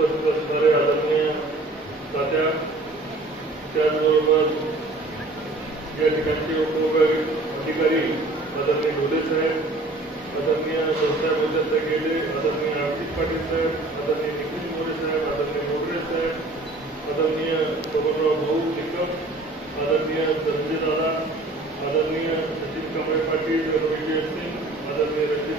आदरणीय तात्या अधिकारी आदरणीय ढोले साहेब, आदरणीय संस्था आदरणीय आर्थिक पाटील साहेब, आदरणीय निखिल मोरे साहेब, आदरणीय मोगरे साहेब, आदरणीय बबनराव भाऊ निकम आदरणीय संजय दादा, आदरणीय सचिन कांबळे पाटील रवींद्र सिंग आदरणीय रणजित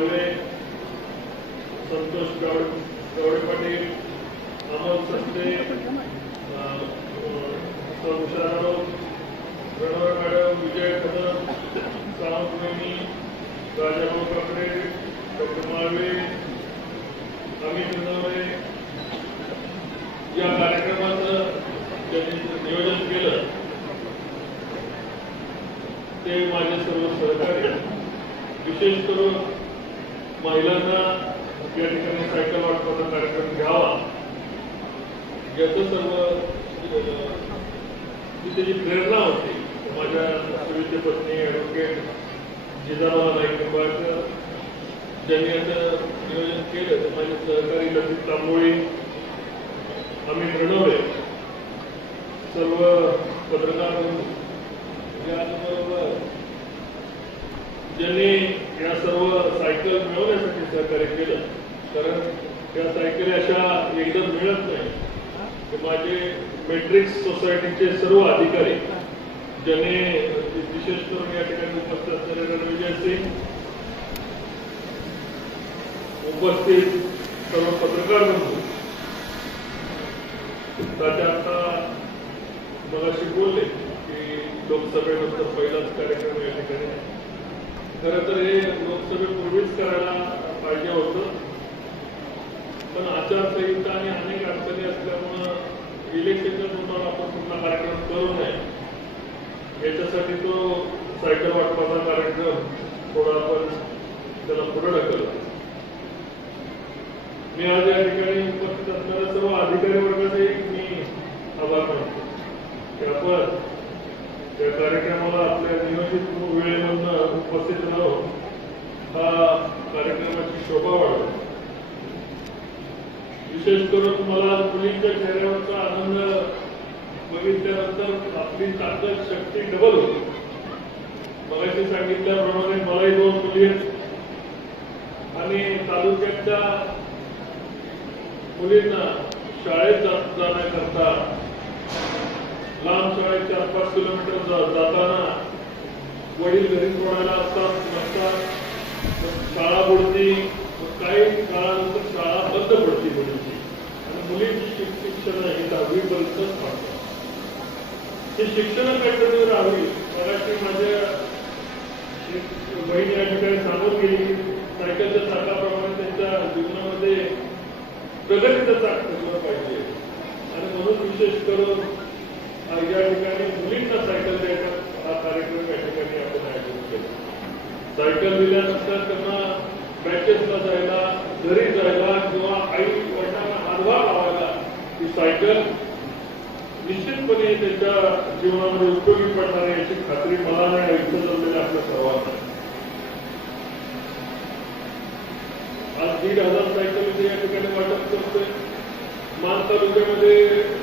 दळवे संतोष गवडे पाटील अमोल सस्ते संशाराव रणवळ मॅडम विजय कदम सावंत मेनी राजाभाऊ काकडे डॉक्टर माळवे अमित नवरे या कार्यक्रमाचं ज्यांनी नियोजन केलं ते माझे सर्व सहकार्य विशेष करून महिलांना या ठिकाणी सायकल वाटपाचा कार्यक्रम घ्यावा. याचं सर्व जी त्याची प्रेरणा होती. माझ्या सुविचे पत्नी ॲडव्होकेट जिजाबा नाईक निंबाळकर ज्यांनी याचं नियोजन केलं तर माझे सहकारी ललित तांबोळी अमित रणवे सर्व पत्रकार बंधू, याचबरोबर ज्यांनी या सर्व सायकल मिळवण्यासाठी सहकार्य केलं. कारण त्या सायकली अशा एकदम मिळत नाही. माझे मेट्रिक्स सोसायटीचे सर्व अधिकारी ज्याने विशेष करून या ठिकाणी उपस्थित असलेले रणविजय सिंग उपस्थित सर्व पत्रकार बंधू. तात्या आता मगाशी बोलले की लोकसभेनंतर पहिलाच कार्यक्रम या ठिकाणी आहे. खरं तर हे लोकसभेपूर्वीच करायला पाहिजे होतं. पण आचारसंहिता आणि अनेक अडचणी असल्यामुळं इलेक्शनच्या तोंडावर आपण पुन्हा कार्यक्रम करू नये. याच्यासाठी तो सायकल वाटपाचा कार्यक्रम थोडा आपण त्याला पुढे ढकलला. मी आज या ठिकाणी उपस्थित असणाऱ्या सर्व अधिकारी वर्गाचे मी आभार मानतो. की आपण या कार्यक्रमाला आपल्या नियोजित वेळेमधनं उपस्थित राहून हा कार्यक्रमाची शोभा वाढवली. विशेष करून मला मुलींच्या चेहऱ्यावरचा आनंद बघितल्यानंतर आपली ताकद शक्ती डबल होती. मगाशी सांगितल्याप्रमाणे मलाही दोन मुली आहेत. आणि तालुक्यातल्या मुलींना शाळेत जा- जाण्याकरता लांब शाळेत चार पाच किलोमीटर जाताना वडील घरी सोडायला असतात नसतात शाळा बुडती काही काळानंतर शाळा बंद पडती मुलींची. आणि मुलींची शिक्षण ही दहावी पर्यंतच हे ते शिक्षण काहीतरी राहावी. मराठी माझ्या एक बहीण या ठिकाणी सांगून गेली. सायकलच्या चाकाप्रमाणे त्यांच्या जीवनामध्ये प्रगतीचा चाक पाहिजे. आणि म्हणून विशेष करून या ठिकाणी मुलींना सायकल द्यायचा हा कार्यक्रम या ठिकाणी आपण आयोजित केला. सायकल दिल्यानंतर त्यांना बॅचेसला जायला घरी जायला किंवा आई वडिलांना हातभार लावायला ही सायकल निश्चितपणे त्यांच्या जीवनामध्ये उपयोगी पडणार आहे याची खात्री मला आणि आयुक्त जमलेल्या आपल्या सर्वांना. आज दीड हजार सायकल इथे या ठिकाणी वाटप करतोय. मान तालुक्यामध्ये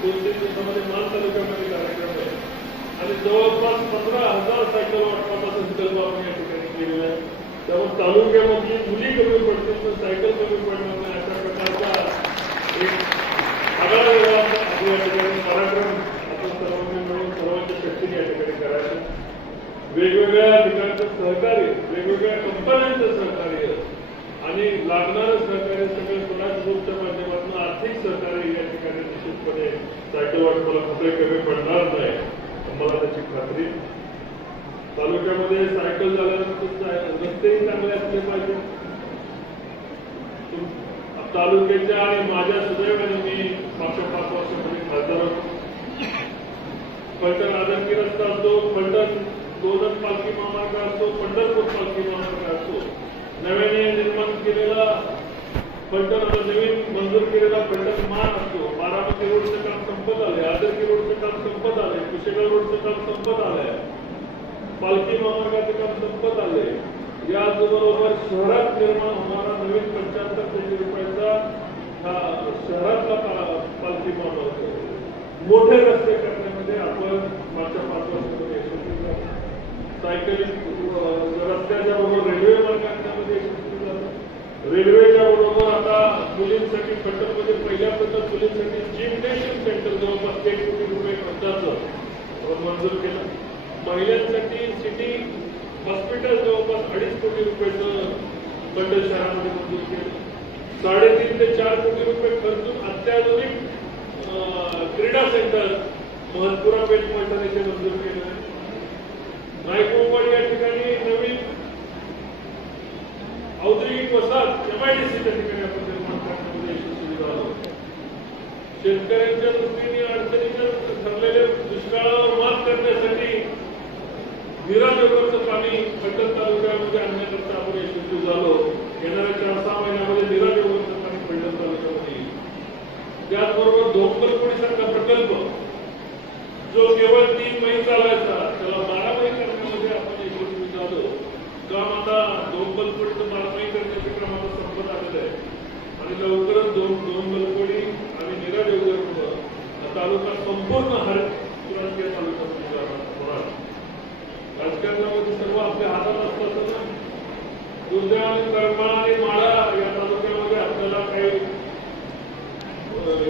दोन तीन दिवसामध्ये मान तालुक्यामध्ये कार्यक्रम आहे. आणि जवळपास पंधरा हजार सायकल वाटपाचा संकल्प आपण या ठिकाणी केलेला आहे. त्यामुळे तालुक्यामधली मुली कमी पडतील तर सायकल कमी पडणार नाही अशा प्रकारचा एक आगळा या ठिकाणी कार्यक्रम आपण सर्वांनी मिळून सर्वांच्या शक्तीने या ठिकाणी करायचं वेगवेगळ्या ठिकाणचं सहकार्य वेगवेगळ्या कंपन्यांचं सहकार्य आणि लागणारं सहकार्य सगळं सोलापूर माध्यमातून आर्थिक सहकार्य या ठिकाणी निश्चितपणे सायकल वाटपाला कुठे कमी पडणार नाही. मला त्याची खात्री. तालुक्यामध्ये सायकल झाल्यानंतर रस्तेही चांगले असले पाहिजे. तालुक्याच्या आणि माझ्या सुदैवाने मी मागच्या पाच वर्षामध्ये खासदार होतो. फलटण आदंकी रस्ता असतो. फलटण दोनच पालखी महामार्ग असतो. पंढरपूर पालखी महामार्ग असतो. नव्याने निर्माण केलेला फलटण आता नवीन मंजूर केलेला फलटण मान असतो. बारामती रोडचं काम संपत आलंय. आदरकी रोडचं काम संपत आलंय. कुशेगाव रोडचं काम संपत आलंय. पालखी महामार्गाचं काम संपत आलंय. याचबरोबर शहरात निर्माण होणारा नवीन पंच्याहत्तर कोटी रुपयाचा हा शहरातला पालखी महामार्ग मोठे रस्ते करण्यामध्ये आपण मागच्या पाच वर्षामध्ये यशस्वी झालो. सायकलिंग अं, रस्त्याच्या बरोबर रेल्वे मार्ग आणण्यामध्ये यशस्वी झालो. रेल्वेच्या बरोबर आता मुलींसाठी फलटणमध्ये पहिल्यापर्यंत मुलींसाठी जिमनेशियम सेंटर जवळपास एक कोटी रुपये खर्चाचं अं, मंजूर केलं महिलांसाठी सिटी हॉस्पिटल जवळपास अडीच कोटी रुपयाचं फलटण शहरामध्ये मंजूर केलं. साडेतीन ते चार कोटी रुपये खर्चून अत्याधुनिक क्रीडा सेंटर महनपुरा पेठ फलटण येथे मंजूर केलं. आहे नायकोबाड या ठिकाणी नवीन औद्योगिक वसाहत एमआयडीसी त्या ठिकाणी आपण निर्माण करण्यामध्ये यशस्वी झालो. शेतकऱ्यांच्या दृष्टीने अडचणीच्या ठरलेल्या दुष्काळावर मात करण्यासाठी निरादेवरचं पाणी फलटण तालुक्यामध्ये आणण्याकरता आपण यशस्वी झालो. येणाऱ्या चार सहा महिन्यामध्ये निरा निरादेवरचं आणि फलटण तालुक्यामध्ये येईल. त्याचबरोबर धोमकलपुडी सारखा प्रकल्प जो केवळ तीन महिने चालायचा त्याला बारा महिने करण्यामध्ये आपण यशस्वी झालो काम आता दोन बारा महिने करण्याचे काम आता संपत आलेलं आहे. आणि लवकरच दोन दोन आणि निरा देवघर तालुका संपूर्ण हरित क्रांतीय राजकारणामध्ये सर्व आपल्या हातात असतं असं दुर्दैवाने करमाळा आणि माळा या तालुक्यामध्ये आपल्याला काही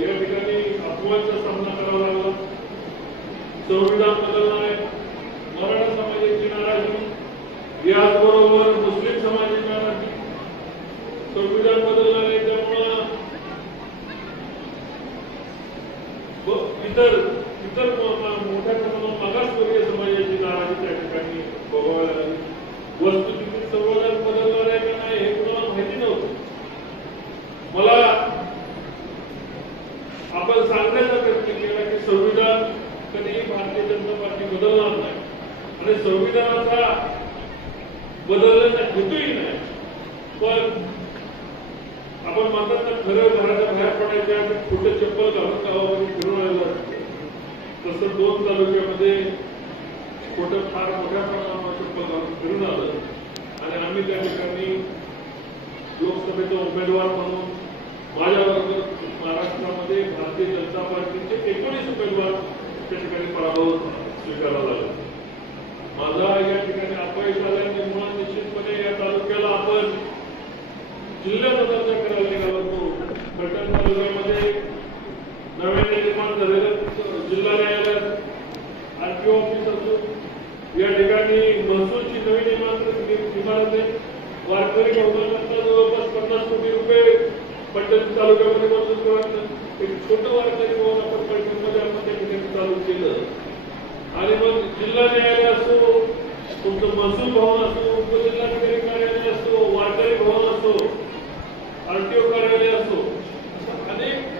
या ठिकाणी अपवादाचा सामना करावा लागला. संविधान बदलणार आहे. मराठा समाजाची नाराजी. याचबरोबर मुस्लिम समाजाची नाराजी. संविधान बदलणार आहे त्यामुळं. इतर supuesto लोकसभेचा उमेदवार म्हणून माझ्याबरोबर महाराष्ट्रामध्ये भारतीय जनता पार्टीचे एकोणीस उमेदवार त्या ठिकाणी पराभव स्वीकारावा लागला. माझा या ठिकाणी अपयश आल्याने मुळात निश्चितपणे या तालुक्याला आपण जिल्ह्याचा दर्जा करायला निघालो होतो. पटण तालुक्यामध्ये नव्याने निर्माण झालेलं जिल्हा न्यायालयात आरटीओ ऑफिस असून या ठिकाणी महसूलची नवीन इमारत इमारत आहे. वारकरी भवनाकरता जवळपास पन्नास कोटी रुपये पंढरपूर तालुक्यामध्ये मंजूर करायचं एक छोटं वारकरी भवन आपण पंढरपूरमध्ये आपण त्या ठिकाणी चालू केलं आणि मग जिल्हा न्यायालय असो तुमचं महसूल भवन असो उपजिल्हाधिकारी कार्यालय असो वारकरी भवन असो आरटीओ कार्यालय असो अनेक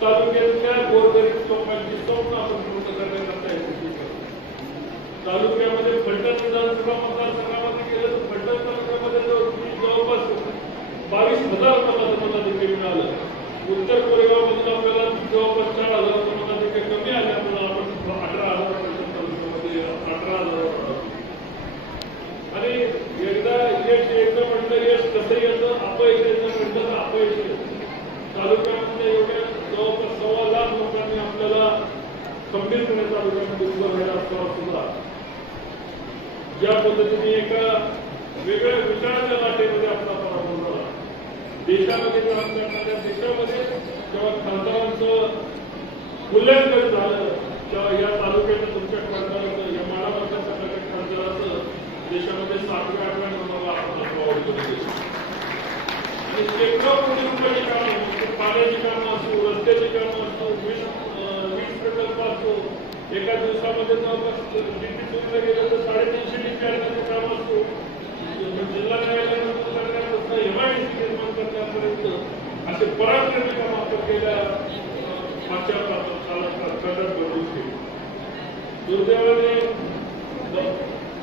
तालुक्यातल्या गोरगरीब लोकांची स्वप्न आपण पूर्ण करण्याकरता तालुक्यामध्ये फलटण विधानसभा मतदारसंघामध्ये गेलं तर फलटण तालुक्यामध्ये जवळ- जवळपास बावीस हजार मताचं मताधिकारी मिळालं. उत्तर कोरेगावमधून आपल्याला जवळपास चार हजाराचं मताधिकारी कमी आल्यामुळे आपल्याला आपण अठरा हजार फलटण तालुक्यामध्ये अठरा हजार आणि एकदा यश येतं म्हटलं यश कसं येतं अपयश येतं म्हटलं तर अपयश येतं तालुक्यामध्ये एवढ्या जवळपास सव्वा लाख लोकांनी आपल्याला खंबीरपणे तालुक्यामध्ये उभं राहायला असताना सुद्धा ज्या पद्धतीने एका वेगळ्या विचाराच्या लाटेमध्ये आपला पराभव झाला देशामध्ये काम करणाऱ्या देशामध्ये जेव्हा खासदारांचं मूल्यांकन झालं तेव्हा या तालुक्याच्या तुमच्या खासदाराचं या माळा मतदारसंघाच्या खासदाराचं देशामध्ये सातव्या आठव्या आपण आणि शेकडो कोटी रुपयाची कामं पाण्याची कामं रस्त्याची कामं वीज वीज प्रकल्प एका दिवसामध्ये जवळपास चोरीला गेलं तर साडेतीनशे काम असतो जिल्हा न्यायालयापासून एमआयडीसी निर्माण करण्यापर्यंत असे काम आपण गेल्या मागच्या दुर्दैवाने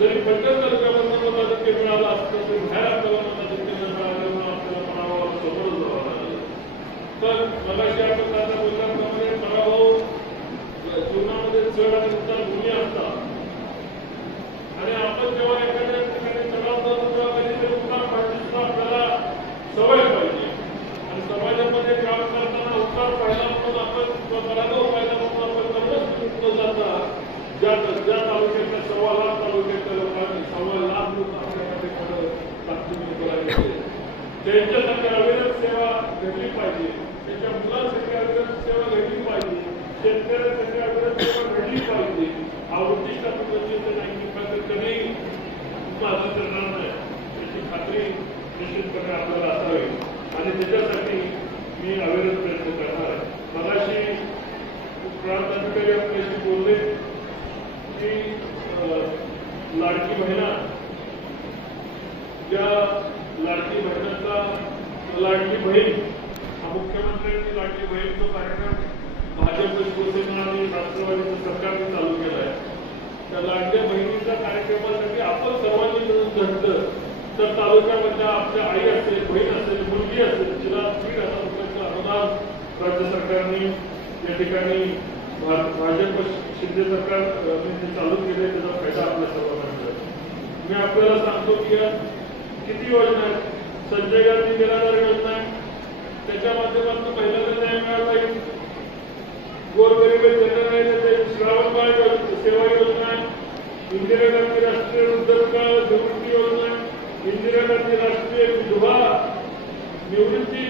जरी पंचायत तालुक्यामधनं मताधिक्य मिळालं असतं तरी बाहेर आपल्याला मताधिक्य न मिळाल्यामुळे आपल्याला पराभवाला समोर जावं लागेल तर मगाशी आपण आता बोलल्याप्रमाणे पराभव जीवनामध्ये चढ आणि उतार दोन्ही असतात आणि आपण जेव्हा एखाद्या ठिकाणी चढाव करतो तेव्हा कधीतरी उतार पाहिजे सुद्धा आपल्याला सवय पाहिजे आणि समाजामध्ये काम करताना उतार पाहिला म्हणून आपण किंवा पराभव पाहिला म्हणून आपण नमूच तुटलं जाता ज्या ज्या तालुक्यातल्या सव्वा लाख तालुक्यातल्या लोकांनी सव्वा लाख लोक आपल्याकडे खरं ताकदीने बोलायला गेले. त्यांच्यासाठी अविरत सेवा घडली पाहिजे त्यांच्या मुलांसाठी अविरत सेवा घडली पाहिजे शेतकऱ्यांसाठी अविरत सेवा घडली पाहिजे हा उद्दिष्ट आपण गरजेचं नाही की मात्र कधी माझं करणार नाही याची खात्री निश्चितपणे आपल्याला असावी आणि त्याच्यासाठी मी अविरत प्रयत्न करणार आहे मगाशी प्रांत अधिकारी आपल्याशी बोलले की अं, लाडकी बहिणा ज्या लाडकी बहिणाचा लाडकी बहीण हा मुख्यमंत्र्यांनी लाडकी बहीण जो कार्यक्रम भाजप शिवसेना आणि राष्ट्रवादीचं सरकारने चालू केला आहे त्या लाडक्या बहिणीच्या कार्यक्रमासाठी आपण सर्वांनी तर तालुक्यामधल्या आपल्या आई असेल बहीण असेल मुलगी असेल तिला दीड हजार रुपयाचं अनुदान राज्य सरकारने या ठिकाणी भाजप शिंदे सरकार चालू केले त्याचा फायदा आपल्या सर्वांना मिळेल. मी आपल्याला सांगतो की या किती योजना आहेत? संजय गांधी निराधार योजना आहे. त्याच्या माध्यमातून महिलांना न्याय मिळाला पाहिजे गोरगरीब त्यांना आहे त्याचे श्रावणबाळ यो- सेवा योजना आहे. इंदिरा गांधी राष्ट्रीय वृद्धकाळ निवृत्ती योजना इंदिरा गांधी राष्ट्रीय विधवा निवृत्ती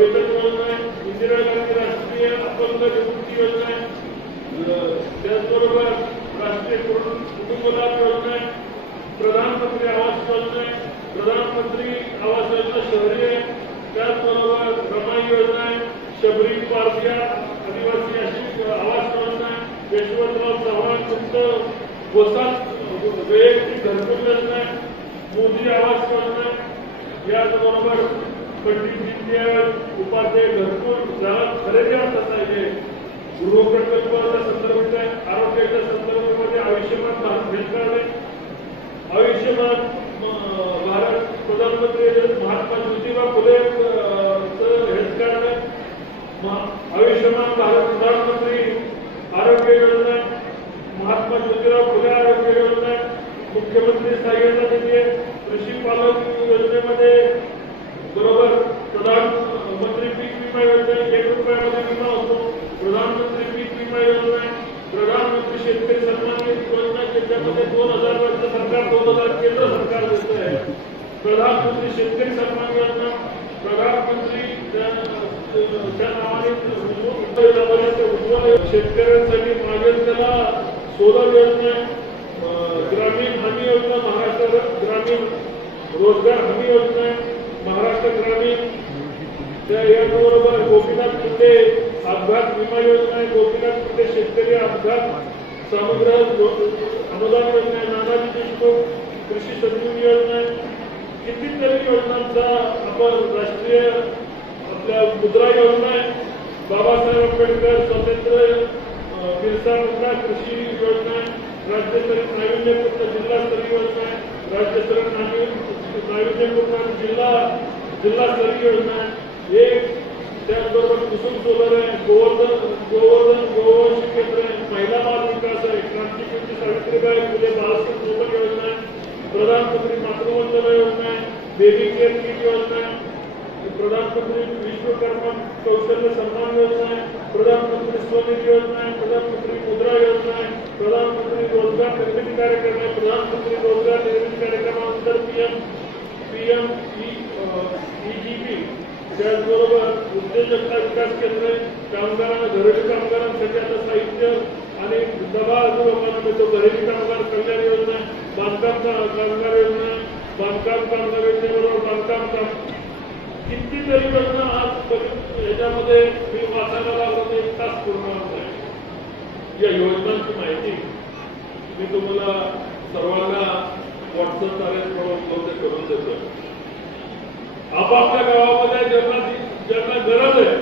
वेतन योजना इंदिरा गांधी राष्ट्रीय अपंग निवृत्ती योजना त्याचबरोबर राष्ट्रीय कुटुंब लाभ योजना प्रधानमंत्री आवास योजना प्रधानमंत्री आवास योजना शहरी आहे. त्याचबरोबर रमाई योजना आहे शबरी पारसिया आदिवासी अशी आवास योजना आहे यशवंतराव चव्हाण मुक्त वसाहत वैयक्तिक घरकुल योजना मोदी आवास योजना याचबरोबर पंडित उपाध्याय घरकुल ज्याला खरेदी असतात हे गृहप्रकल्पाच्या संदर्भात आहे आरोग्याच्या संदर्भामध्ये आयुष्यमान भारत हेल्थ कार्ड आहे आयुष्यमान अं, भारत प्रधानमंत्री महात्मा ज्योतिबा फुले अं, चं हेल्थ कार्ड आहे महा- आयुष्यमान भारत प्रधानमंत्री आरोग्य योजना आहे महात्मा ज्योतिराव फुले आरोग्य योजना आहे मुख्यमंत्री सहाय्यता निधी आहे कृषी पालन योजनेमध्ये बरोबर प्रधानमंत्री पीक विमा योजना एक रुपयामध्ये विमा होतो प्रधानमंत्री पीक विमा योजना आहे प्रधानमंत्री शेतकरी सन्मान निधी योजना ज्याच्यामध्ये दोन हजार राज्य सरकार दोन हजार केंद्र सरकार देत आहे प्रधानमंत्री शेतकरी सन्मान योजना प्रधानमंत्री त्या- नावाने उज्ज्वल शेतकऱ्यांसाठी मागेल त्याला सोलर योजना ग्रामीण हमी योजना महाराष्ट्र ग्रामीण रोजगार हमी योजना महाराष्ट्र ग्रामीण त्या याबरोबर गोपीनाथ मुंडे अपघात विमा योजना आहे. गोपीनाथ मुंडे शेतकरी अपघात समुद्र अनुदान योजना नानाजी देशमुख कृषी संजीवनी योजना कितीतरी योजनांचा आपण राष्ट्रीय आपल्या मुद्रा योजना आहे. बाबासाहेब आंबेडकर स्वातंत्र्य बिरसा मुंडा कृषी योजना आहे. राज्यस्तरीय नाविन्यपूर्ण जिल्हास्तरीय योजना आहे. राज्यस्तरीय नाविन्यपूर्ण जिल्हा जिल्हास्तरीय योजना आहे. एक त्याचबरोबर कुसुम सोलर आहे गोवर्धन गोवर्धन गोवंश केंद्र आहे. महिला बाल विकास आहे क्रांतिकृती सावित्रीबाई फुले बाळासाहेब जोगल योजना आहे. प्रधानमंत्री मातृवंदना योजना आहे बेबी केअर किट योजना आहे प्रधानमंत्री विश्वकर्मा कौशल्य सन्मान योजना आहे प्रधानमंत्री स्वनिधि योजना आहे प्रधानमंत्री मुद्रा योजना आहे प्रधानमंत्री रोज़गार निर्मित कार्यक्रम है प्रधानमंत्री रोज़गार निर्मिती कार्यक्रमानंतर पीएम पीएम ईजीपी त्याचबरोबर उद्योजकता विकास आहे कामगारांना घरेलू कामगारांसाठी आता साहित्य आणि दबा लोकांना मिळतो घरेलू कामगार कल्याण योजना बांधकाम कामगार योजना बांधकाम कामगार योजनेबरोबर बांधकाम काम कितीतरी योजना आज याच्यामध्ये मी वाचायला लागलो ते एक तास पूर्ण होत आहे. या योजनांची माहिती मी तुम्हाला सर्वांना व्हॉट्सअपद्वारे थोडं उपलब्ध करून देतो. आपापल्या गावामध्ये ज्यांना ज्यांना गरज आहे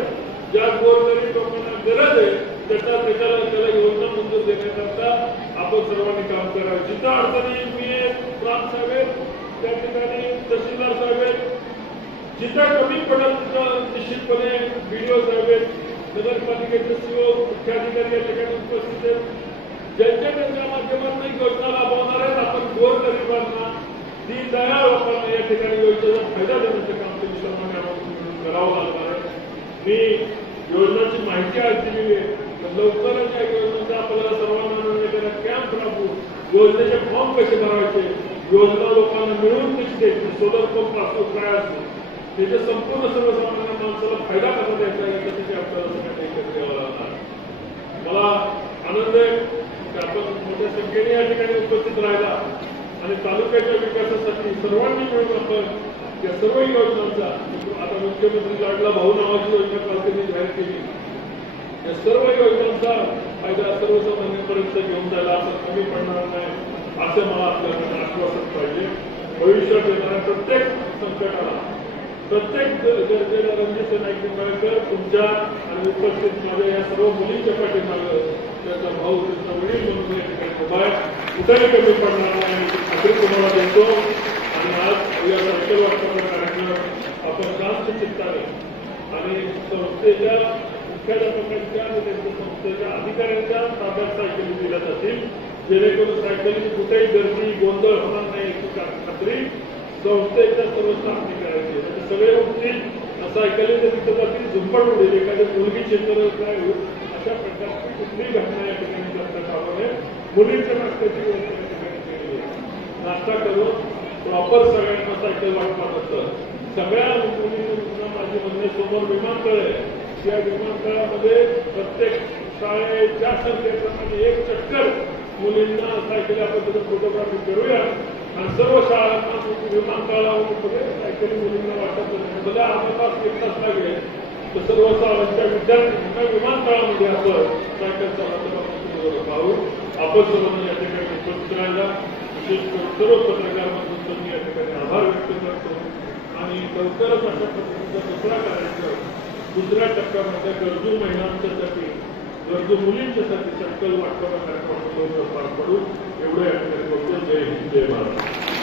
ज्या गोरगरीब लोकांना गरज आहे त्याचा त्याच्याला त्याला योजना मंजूर देण्याकरता आपण सर्वांनी काम करावं. जिथं अडचणी मी प्रांत साहेब त्या ठिकाणी तहसीलदार साहेब जिथं कमी पडेल तिथं निश्चितपणे व्हिडिओ साहेब नगरपालिकेचे सीओ मुख्याधिकारी या ठिकाणी उपस्थित आहेत. ज्यांच्या त्यांच्या माध्यमातून योजना राबवणार आहेत आपण गोर गरिबांना ती दया लोकांना या ठिकाणी योजनेचा फायदा देण्याचं काम तुम्ही सर्वांनी करावं लागणार आहे. मी योजनाची माहिती आज दिलेली आहे. लवकरच या योजनेचा आपल्याला सर्वांना योजनेला कॅम्प राबवू योजनेचे फॉर्म कसे भरायचे? योजना लोकांना मिळवून कशी द्यायची? सोलर पंप असो काय असो त्याच्या संपूर्ण सर्वसामान्य माणसाला फायदा कसा द्यायचा याच्यासाठी आपल्याला सगळ्यांना एकत्र यावं लागणार. मला आनंद आहे की आपण मोठ्या संख्येने या ठिकाणी उपस्थित राहिला आणि तालुक्याच्या विकासासाठी सर्वांनी मिळून आपण या सर्व योजनांचा आता मुख्यमंत्री लाडला भाऊ नावाची योजना काल त्यांनी जाहीर केली. या सर्व योजनांचा फायदा सर्वसामान्यांपर्यंत घेऊन जायला असं कमी पडणार नाही असं मला आपल्याकडे आश्वासन पाहिजे. भविष्यात येणाऱ्या प्रत्येक संकटाला प्रत्येक गरजेला रणजित नाईक निंबाळकर तुमच्या आणि उपस्थित माझ्या या सर्व मुलींच्या पाठीमागं त्याचा भाऊ त्याचा वडील म्हणून या ठिकाणी उभा आहे. कुठेही कमी पडणार नाही याची खात्री तुम्हाला देतो. आणि आज या सायकल वाटपाचा कार्यक्रम आपण शांत चित्ताने आणि संस्थेच्या मुख्याध्यापकांच्या आणि त्यांच्या संस्थेच्या अधिकाऱ्यांच्या ताब्यात सायकली दिल्या जातील जेणेकरून सायकलीची कुठेही गर्दी गोंधळ होणार नाही याची खात्री संस्थेच्या सर्व स्थापने करायची म्हणजे सगळे उठतील सायकलीने तिथं जातील झुंपड उडेल एखादी मुलगी चेंबर काय होईल अशा प्रकारची कुठलीही घटना या ठिकाणी घडता कामा नये मुलींच्या नाश्त्याची व्यवस्था या ठिकाणी केलेली नाश्ता करून प्रॉपर सगळ्यांना सायकल वाटणार असतं सगळ्या मुलींना माझी म्हणणे समोर विमानतळ आहे या विमानतळामध्ये प्रत्येक शाळेच्या संख्येप्रमाणे एक चक्कर मुलींना सायकल आपण तिथं फोटोग्राफी करूया. आणि सर्व शाळांना म्हणजे विमानतळावर सायकल मुलींना वाटत नाही. भले अर्धा तास एक तास लागले तर सर्व शाळांच्या विद्यार्थ्यांना विमानतळामध्ये असं सायकल चालवताना पाहू. आपण सर्वांना या ठिकाणी उपस्थित राहिला विशेष करून सर्व पत्रकार बंधूंचा या ठिकाणी आभार व्यक्त करतो. आणि लवकरच अशा पद्धतीचा दुसरा कार्यक्रम दुसऱ्या टप्प्यामध्ये गरजू महिलांच्यासाठी गरजू मुलींच्यासाठी सायकल वाटपाचा कार्यक्रम पार पडू. एवढं या ठिकाणी जय हिंद जय महाराष्ट्र